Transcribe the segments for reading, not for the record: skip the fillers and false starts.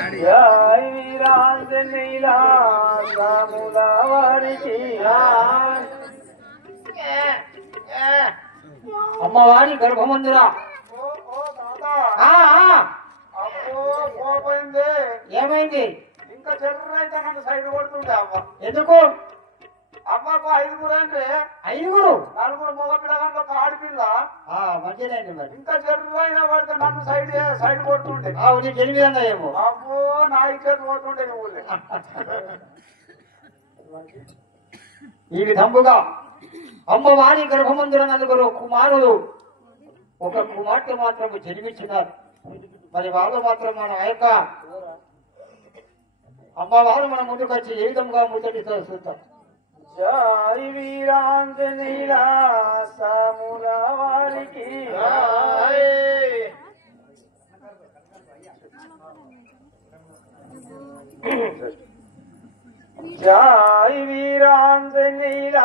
జై వీరాంజనేయుల రాముల వారికి అమ్మవారి గర్భమందురా ఏమైంది? ఇంకా చెర్రైతే నన్ను సైడ్ కొడుతుండే అమ్మ. ఎందుకు? అమ్మకు 5 అంటే 5 4 మగ పిల్లగాళ్ళు ఒక ఆడపిల్ల. మంచిదండి. మరి ఇంకా చెర్రైనా పడితే నన్ను సైడ్ కొడుతుండే. నీకు 8 ఏమో. అబ్బో నా ఇచ్చేది పోతుండే ఊళ్ళే. ఈ విధంగా అమ్మవారి గర్భమందుల 4 కుమారులు, ఒక కుమార్తె మాత్రం జన్మించినారు. మరి వాళ్ళు మాత్రం మన యొక్క అమ్మవారు మన ముందుకు వచ్చి ఏ విధంగా ముచ్చటి చూస్తాం. జై వీరాంజనేయుల రాముల వారికి జై వీరాంజనేయుల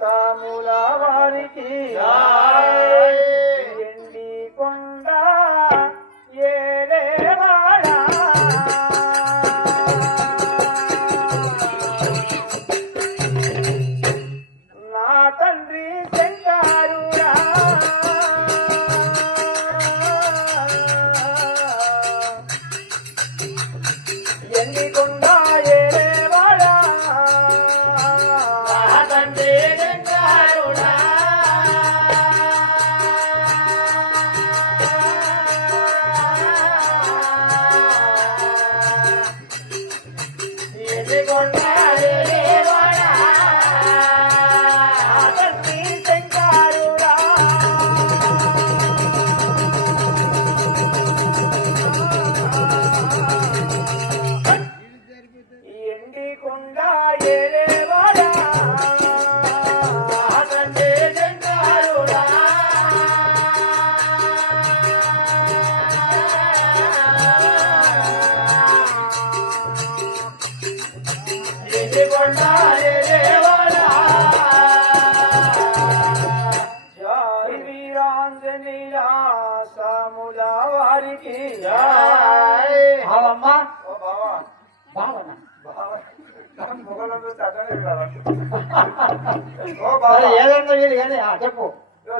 రాముల వారికి ఎండి కొండ ఏలేవాడా నా తండ్రి శంకరుడా ఎండి కొండ ఏలేవాడా నా తండ్రి శంకరుడా ఎండి కొండ ఏలేవాడా తండ్రి శంకరుడా ఎండి కొండ ఏలేవాడా తండ్రి శంకరుడా ఎండి కొండ ఏలేవాడా జై వీరాంజనేయుల రాముల వారికి జై. అవమ్మా ఓ బావా బావనా? మొగలందరూ చక్కనే కదా. ఓ మరి బావా ఏదన్నా వీడు కానీ చెప్పు.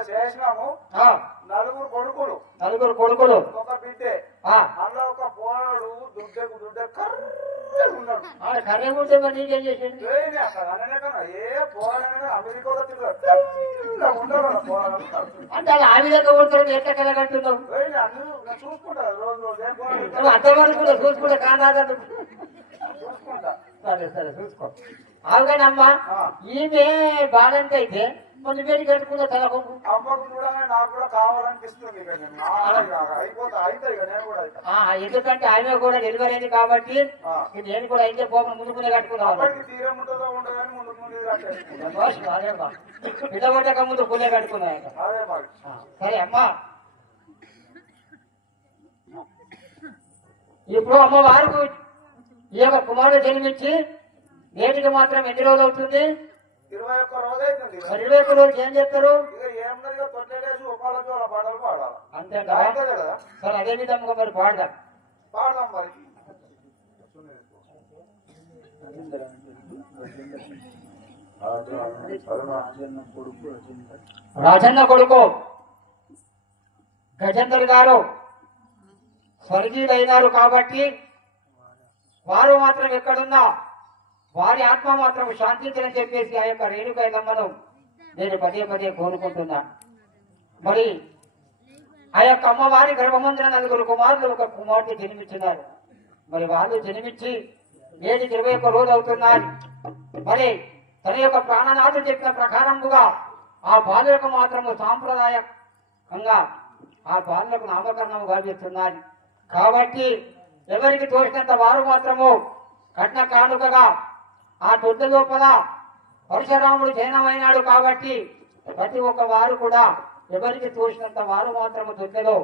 చేసినాము ఆ, 4 కొడుకులు 4 కొడుకులు, ఒక బిడ్డే. ఆ, అందులో ఒక పోరాడు దుడ్డే కర్రే ఉన్నాడు. కర్ర ఉంటే మరి నీకేం చేసిండు? లేని అక్కడ అననే కన్నా ఏ పోరాడనే అమెరికాలో తిరుగుతాడు ఉండవు పోరాడు. అంటే అలా ఆ విధంగా కొడుతాడు, ఎట్లా కలగంటున్నావు? లేని అన్ని నేను చూసుకుంటా రోజు ఏం పోరాడు నువ్వు అంతవరకు చూసుకుంటే కానాదు. చూసుకుంటా. సరే సరే చూసుకో. అవుగానమ్మా, ఆ. ఈమె బాలంటే అయితే కొన్ని వేడి కట్టుకుంటే తలకొంగు. అమ్మకు కూడా నాకు కూడా కావాలనిపిస్తుంది. ఇక నేను అయిపోతా అయితే ఇక నేను కూడా అవుతా. ఎందుకంటే ఆమె కూడా డెలివరీ అయింది కాబట్టి ఆ. నేను కూడా అయితే పోకుండా ముందుకునే కట్టుకున్నాను. అప్పటికి తీరం ఉంటుందో ఉండదని ముందు ముందు కట్టేసుకుంటా. అదే బా పిల్లబడ్డాక ముందు కులే కట్టుకున్నాయట. అదే మరి. సరే అమ్మా, ఇప్పుడు అమ్మవారికి ఈ యొక్క కుమారుడు జన్మించి నేటికి మాత్రం ఎన్ని రోజులు అవుతుంది? 21 రోజు అవుతుంది. 21 రోజులు ఏం చేస్తారు? ఇక ఏమన్నది తొట్టలేసి ఉపాలతో అలా పాటలు పాడాలి. అంతే అంతే కదా. సరే అదే విధంగా మరి పాడదాం. పాడదాం మరి. రాజన్న కొడుకు గజేందర్ గారు స్వర్గీయులైనారు కాబట్టి వారు మాత్రం ఎక్కడున్నా వారి ఆత్మ మాత్రం శాంతించని చెప్పేసి ఆ యొక్క రేణుకైలమ్మను నేను పదే పదే కోరుకుంటున్నా. మరి ఆ యొక్క అమ్మవారి గర్భమందున 4 కుమారులు, ఒక కుమార్తె జన్మించినారు. మరి వాళ్ళు జన్మించి ఏది 21 రోజు అవుతున్నారు. మరి తన యొక్క ప్రాణనాథుడు చెప్పిన ప్రకారముగా ఆ బాలులకు మాత్రము సాంప్రదాయకంగా ఆ బాలులకు నామకరణం గావిస్తున్నారు. కాబట్టి ఎవరికి తోచినంత వారు మాత్రము కట్న కానుకగా ఆ తొట్టె లోపల పరశురాముడు జైనమైనాడు కాబట్టి ప్రతి ఒక్క వారు కూడా ఎవరికి తోచినంత వారు మాత్రము తొట్టెలో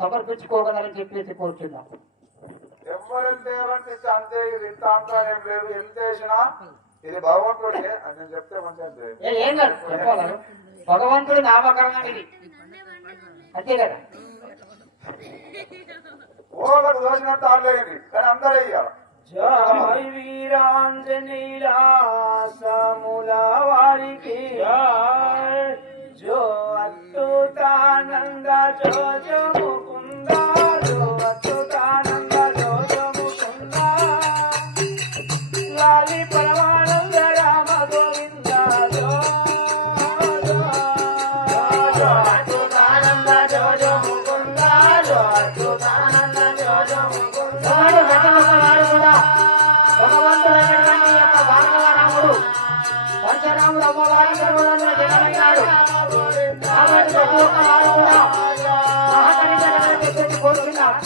సమర్పించుకోగలరని చెప్పేసి కోరుచున్నాం. ఎవరెంత అంతే. ఇది ఇంత అంతా ఏం లేదు. ఎంత వేసినా ఇది భగవంతుడే అని నేను చెప్తే మంచిగా ఏం కాదు చెప్పాలి. భగవంతుడి నామకరణం ఇది అంతే కదా. ఓళ్ళకు దోషినంత ఆడలేండి కానీ అందరూ ఇయ్యాలి. జై వీరాంజనేయుల సముల వారికి జో అచ్యుతానంద జో జో ముకుంద జో అచ్యుతానంద జో జో ముకుంద లాలి పరమానంద రామ గోవింద జో జో జో అచ్యుతానంద జో జో ముకుంద జో అచ్యుతానంద జో జో ముకుంద భగవంతుడైనటువంటి యొక్క భార్గవరాముడు పంచరాముడు అమ్మవారి గర్భంలో జన్మయ్యాడు. కాబట్టి ప్రతి ఒక్క వారు కూడా సహకరించాలని చెప్పేసి కోరుతున్నారు.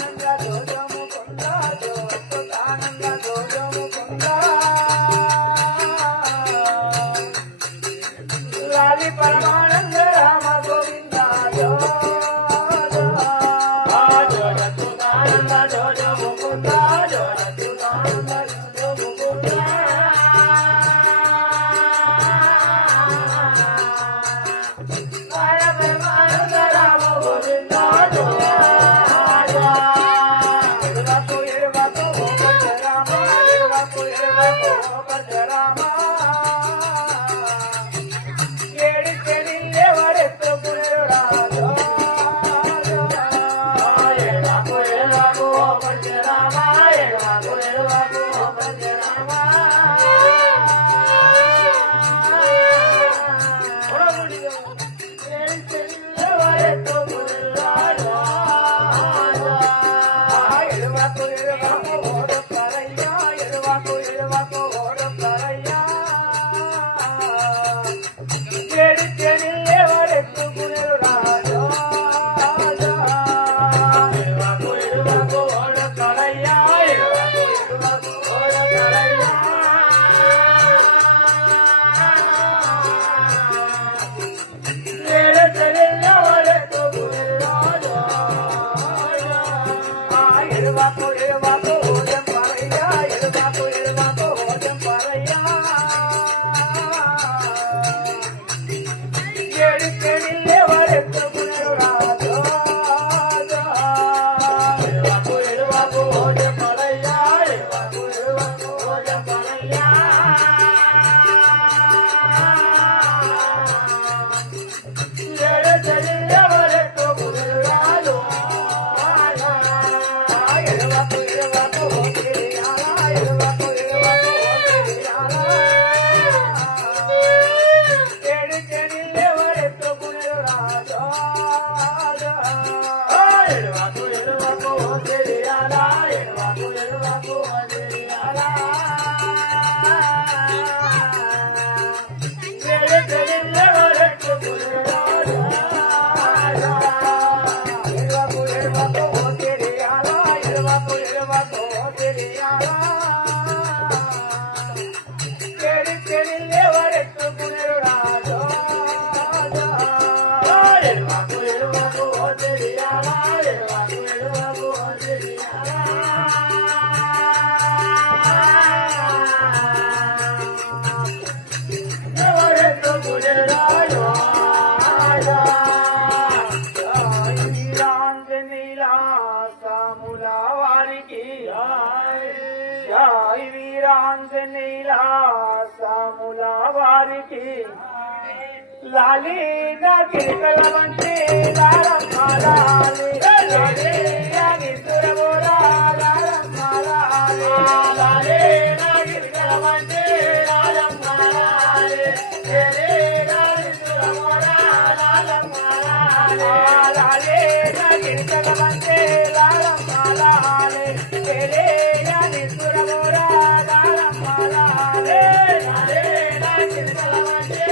లాలి పరమానంద రామ గోవింద జో జో అచ్యుతానంద జో జో ముకుంద జో అచ్యుతానంద జో జో ముకుంద పరమానంద రామ గోవింద జో జో ఎరువకు ఎరువకు రామ ఎరువకు ఎరువకు రామ లాలి నా కిరకల వంటి లారమ్మ లాలి లాలి నా కిరకల లారమ్మ లాలి లాలి నా కిరకల వంటి లారమ్మ లాలి లాలి నా కిరకల లారమ్మ లాలి లాలి నా కిరకల వంటి లారమ్మ లాలి లాలి నా కిరకల లారమ్మ లాలి లాలి నా కిరకల వంటి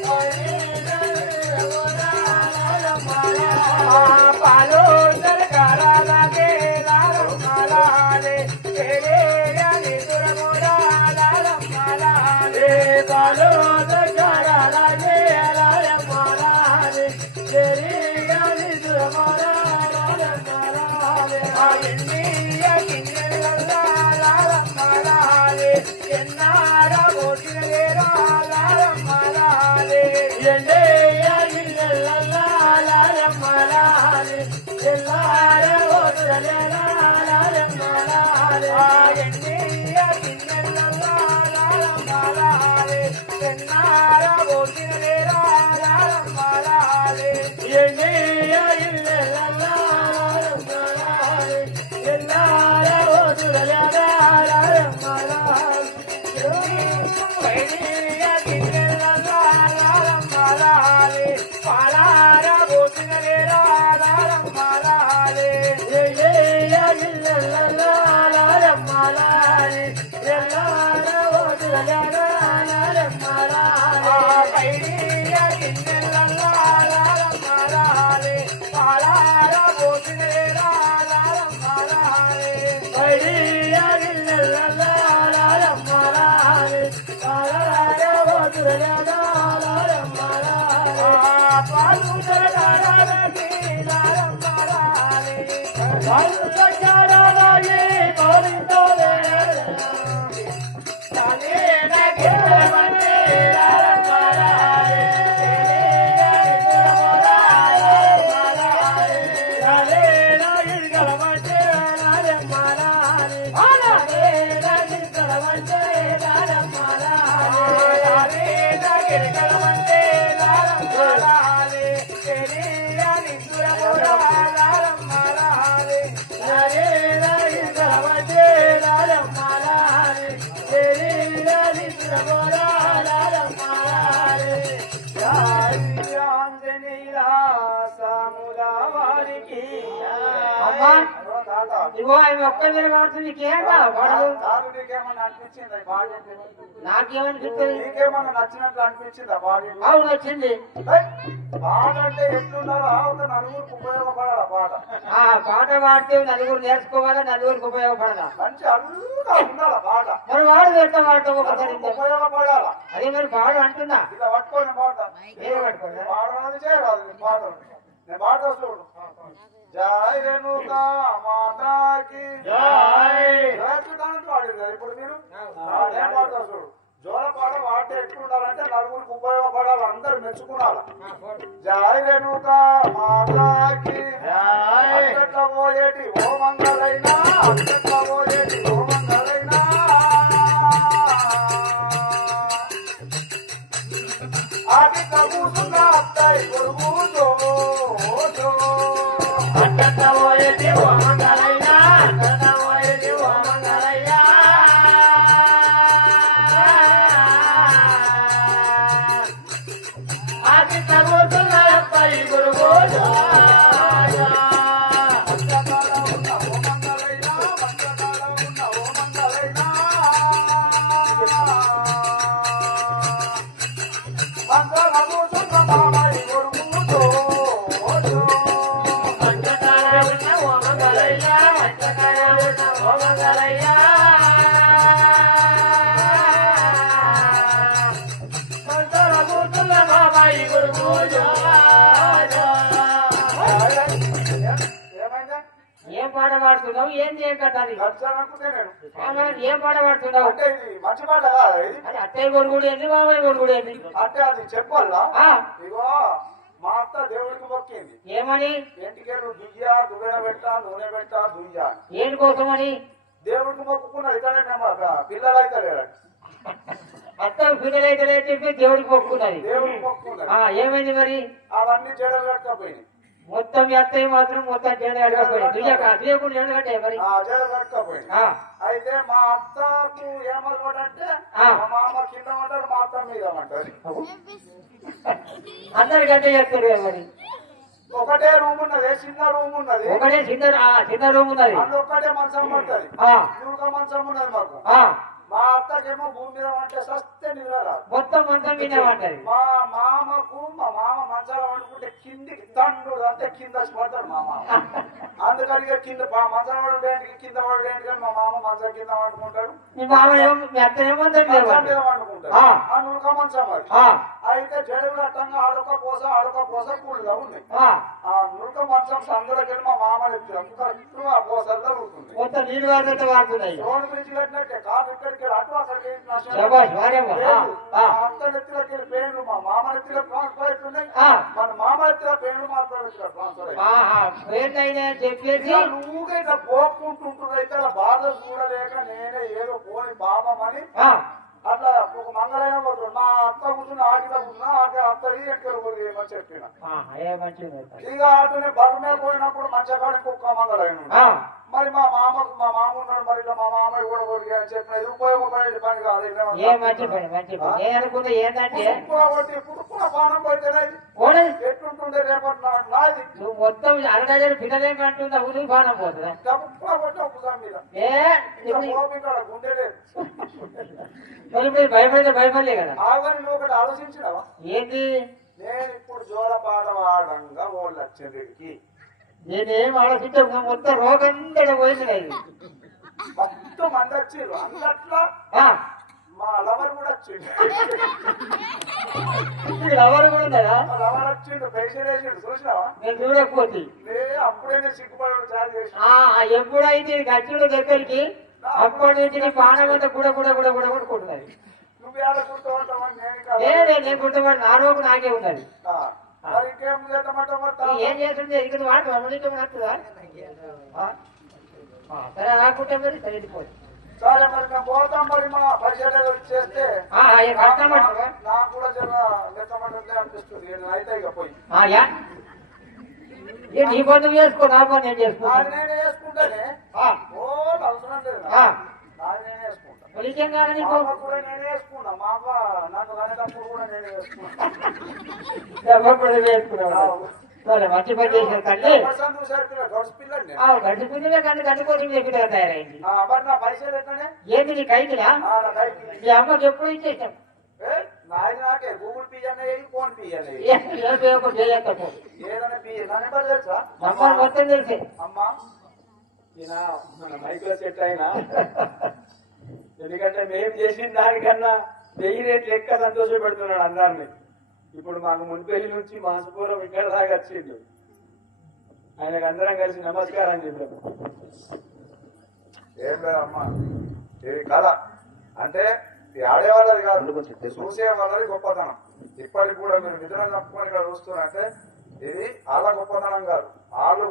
Hare అమ్మా ఇగో ఆమె ఒక్క మీద కావచ్చు నీకేం కాదు నీకేమన్నా అనిపించిందా బాడీ నాకేమనిపిస్తుంది నీకేమన్నా నచ్చినట్లు అనిపించిందా బాడీ అవును వచ్చింది పాట అంటే ఎట్లుండాలో ఒక నలుగురికి ఉపయోగపడాలి పాట ఆ పాట పాడితే నలుగురు నేర్చుకోవాలా నలుగురికి ఉపయోగపడాలా మంచి అల్లుగా ఉండాలి పాట మరి వాడు పెడతా వాడితో ఒకసారి ఉపయోగపడాలా అదే మరి పాడు అంటున్నా ఇలా పట్టుకొని పాట ఏదో పట్టుకోండి పాడరాదు చేయరాదు నేను పాట నేను పాడతా చూడు జై రేణుకా మాతాకి పాడారు ఇప్పుడు మీరు నేను పాడతా చూడు జోల పాట పాట ఎట్లుండాలంటే నలుగురికి ఉపయోగపడాలి అందరు మెచ్చుకున్నారా జై రేణుకా మాతాకి అంతట్ల పోయేటి ఓ మంగళైనా అంతట్ల పోయేటి ఓ మంగళైనా అది కబూతున్న అత్తాయి కొడుకుతో ఏం పాట పాడుతున్నావు ఏం చేయకట్టాలి ఏం పాట పాడుతున్నావు అంటే ఇది మంచి పాట కాదా ఇది అది అత్తయ్య కొడుకుడు ఏంది బాబాయ్ కొడుకుడు ఏంది అంటే అది చెప్పాలా ఆ, ఇగో మా అత్త దేవుడికి మొక్కింది ఏమని ఇంటికెళ్ళు దుయ్యా దువ్వెన పెట్టా నూనె పెట్టా దుయ్యా ఏం కోసమని దేవుడికి మొక్కుకున్నది ఇతనే పిల్లలు అయితే లేరండి అత్త పిల్లలైతే చెప్పి దేవుడికి మొక్కున్నది దేవుడికి మొక్కుకున్నది ఏమైంది మరి అవన్నీ జడలు కట్టకపోయినాయి మొత్తం మీ అత్తయ్య మాత్రం మొత్తం జడ అడగపోయింది దుయ్యకుండా జడ కట్టే మరి జడలు కట్టకపోయినాయి అయితే మా అత్తకు ఏమనుకోడంటే మా మామ కింద ఉంటాడు మా అత్త మీద ఉంటాడు అందరికంటే చెప్తారు మరి ఒకటే రూమ్ ఉన్నది చిన్న రూమ్ ఉన్నది ఒకటే చిన్న రూమ్ ఉన్నది అందులో ఒక్కటే మంచం పడుతుంది ఆ, ఇంకొక మంచం ఉన్నది మాకు మా అత్తకేమో భూమి మీద వంటే సస్తే నిద్ర రాదు. మొత్తం మంచం వినమంటది. మా మామకు మా మామ మంచాల వండుకుంటే కిందికి తండ్రు అంతే కింద వచ్చి పడతాడు మా మామ. అందుకని ఇక కింద మంచం వండేంటికి కింద వండేంటి కానీ మా మామ మంచం కింద వండుకుంటాడు. మీ మామ మీ అత్త ఏమంటారు మంచం మీద వండుకుంటాడు. ఆ నులక మంచం అది. అయితే జడుగు కట్టంగా ఆడొక పోస కూలిగా ఉన్నాయి. ఆ నులక మంచం సందులోకి వెళ్ళి మా మామ ఎత్తాడు ఆ పోసల్లో ఉంటుంది. మొత్తం నీళ్ళు వాడుతుంటే వాడుతున్నాయి. రోడ్డు బ్రిడ్జ్ కట్టినట్టే కాదు ఇక్కడికి అటు అక్కడికి అత్త నెత్తిలోకి వెళ్ళి పేర్లు మా మామ నెత్తిలో ట్రాన్స్ఫర్ అవుతున్నాయి. మన మామ నెత్తిలో పేర్లు మాత్రం ట్రాన్స్ఫర్ అయ్యి చెప్పేసి నువ్వుగా ఇట్లా పోకుంటుంటుందైతే అలా బాధ చూడలేక నేనే ఏదో పోని పాపమని అట్లా ఒక మంగళం పడుతుంది. మా అత్త కూర్చుని ఆగిట కూర్చున్నా అత్త ఎక్కడ ఏమని చెప్పిన ఇక అతనే బలమే పోయినప్పుడు మంచిగా కాడ ఇంకొక మంగళం. మరి మా మామ ఉన్నాడు మరి ఇట్లా మా మామయ్య కూడా కొరికి అని చెప్పిన ఇది ఉపయోగపడే పని కాదు. పుట్టుకున్న పానం పోయితేనే ఎట్లుంటుండే రేపటి నాది నువ్వు మొత్తం అరడజను పిల్లలేమంటుందా ఉలి బాణం పోతుందా డబ్బుగా కొట్టి ఒక్కసారి మీద గుండె లేదు. భయపడలే కదా. ఆగని నువ్వు ఒకటి ఆలోచించినావా? ఏంటి నేను ఇప్పుడు జోలపాట వాడంగా వాళ్ళు వచ్చిండికి నేనేం ఆలోచించా మొత్తం రోగందడ పోయింది. మొత్తం మంది వచ్చిర్రు. అందట్లో మా లవర్ కూడా వచ్చిండు. లవర్ కూడా ఉన్నారా? లవర్ వచ్చిండు పైసలు వేసిండు చూసినావా? నేను చూడకపోతే అప్పుడే నేను సిగ్గుపడు చాలు చేసి ఎప్పుడైతే గచ్చుడు దగ్గరికి అప్పటి నుంచి నీ పానం అంతా కూడా కొట్టుకుంటున్నది. నువ్వు ఎలా గుర్తుపడతావని నేను గుర్తుపడి నా రోగు నాకే ఉన్నది. ఇంకేం చేద్దామంటావు? ఏం చేస్తుంది ఇక్కడ వాడు అమలికం వస్తుందా? సరే రాకుంటే మరి సరిపోదు. సరే మరి మేము పోతాం. మరి మా పరిచయాలు చేస్తే నాకు కూడా చాలా లెక్కమంటే అనిపిస్తుంది. అయితే ఇక పోయి నీ పని చేసుకో నా పని నేను చేసుకుంటాను. నేనే వేసుకుంటానే అవసరం లేదు. నేనే వేసుకుంటా. పొలికేం కాదు కూడా నేనే వేసుకున్నా. మా నాకు కనేటప్పుడు కూడా నేనే వేసుకున్నావు. సరే మంచి పని చేసిన తల్లి. గడ్డి పిల్లలే కానీ గడ్డి కోసం ఎక్కడ తయారైంది. ఏంటి నీ కైకిలా? మీ అమ్మకి ఎప్పుడు ఇచ్చేసాం. నాకే గూగుల్ పే అనే ఫోన్ పే నంబర్ మొత్తం తెలిసే. అమ్మా మన మైక్లో సెట్ అయినా ఎందుకంటే మేము చేసిన దానికన్నా 1000 రేట్లు ఎక్కువ సంతోష పెడుతున్నాడు అందరినీ. ఇప్పుడు మాకు మున్పల్లి నుంచి మాసపూర్వం ఇక్కడ దాకా వచ్చిండు. ఆయనకు అందరం కలిసి నమస్కారం చెప్పాము. ఏం లేదమ్మా ఇది కళ అంటే ఆడేవాళ్ళది కాదు, చూసే వాళ్ళది గొప్పతనం. ఇప్పటికి కూడా మీరు నిద్ర తప్పుకొని ఇక్కడ చూస్తున్నారంటే ఇది వాళ్ళ గొప్పతనం కాదు. వాళ్ళు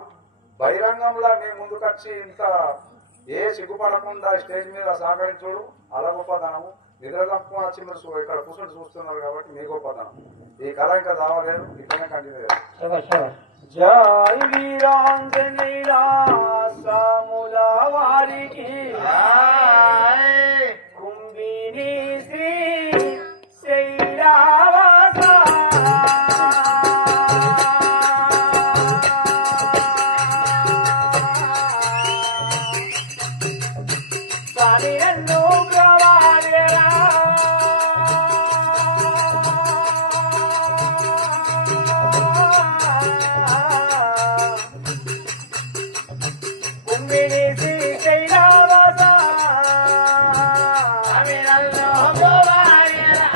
బహిరంగంలో మీ ముందుకొచ్చి ఇంత ఏ సిగ్గుపడకుండా స్టేజ్ మీద సహకరించుడు అలా గొప్పతనము. నిద్ర తప్పుకొని వచ్చి మీరు ఇక్కడ కూర్చొని చూస్తున్నారు కాబట్టి మీ గొప్పతనం. ఈ కళ ఇంకా రావలేదు, ఇక్కడనే కంటిన్యూ చేయాలి. జై వీరాంజనేయుల సాముల వారికి కుంభిని శ్రీ శైలవాస స్వామియన్ను ప్రవాదేరా కుంభిని శ్రీ శైలవాస స్వామియన్ను ప్రవాదేరా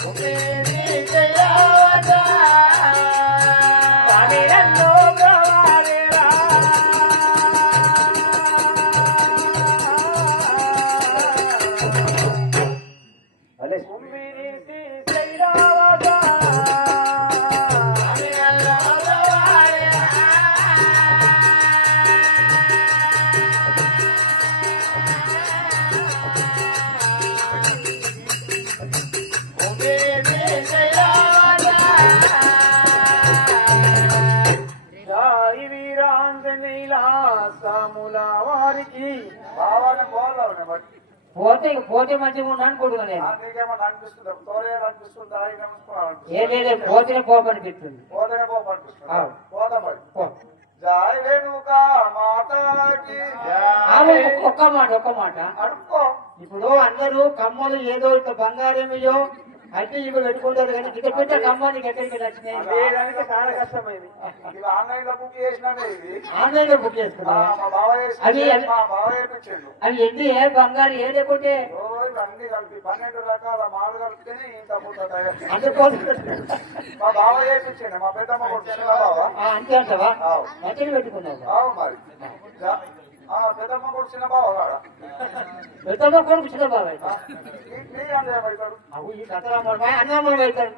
కుంభిని శైలవాస స్వామియన్ను ప్రవాదేరా కుంభిని శ్రీ శైలవాస స్వామియన్ను ప్రవాదేరా కుంభిని శైలవాస జై వీరాంజనేయుల సాముల వారికి బావానే పోవాలి బట్టి పోతే మంచిగా ఉన్నా అనుకుంటున్నా నేను. నీకేమన్నా అనిపిస్తుందా? తోలేయాలనిపిస్తుందా? ఏం లేదు, పోతేనే పోపనిపిస్తుంది. పోతేనే పోపనిపిస్తుంది. అవును. పోదాం మరి. పో. జై రేణుక మాతాకి ఒక్క మాట అడుక్కో. ఇప్పుడు అందరూ కమ్మలు ఏదో ఇట్లా బంగారమేయో అయితే ఇవి పెట్టుకుంటారు కానీ ఇంత పెద్ద కమ్మ నీకు ఎక్కడికి నచ్చినాయి? లేదంటే చాలా కష్టమైంది. ఇది ఆన్లైన్ లో బుక్ చేసినానే. ఇది ఆన్లైన్ లో బుక్ చేసుకున్నా. మా బావ చేసి మా బావ చేయించిండు. అవి ఎన్ని బంగారు ఏ లేకుంటే ఇవన్నీ కలిపి 12 రకాల మాలు కలిపితేనే ఇంత పూట తయారు. అందుకోసం మా బావ చేయించిండు. మా పెద్దమ్మ కొడుకు బావ. అంతే అంటావా? మంచిగా పెట్టుకున్నావు. అవు మరి. పెద్దమ్మ కొడుకు చిన్న బావ కాడ. పెద్దమ్మ కొడుకు చిన్న బాబు నీ అన్నయ్య అవుతాడు. అవు ఈ కథ అన్నమ్మ అవుతాడు.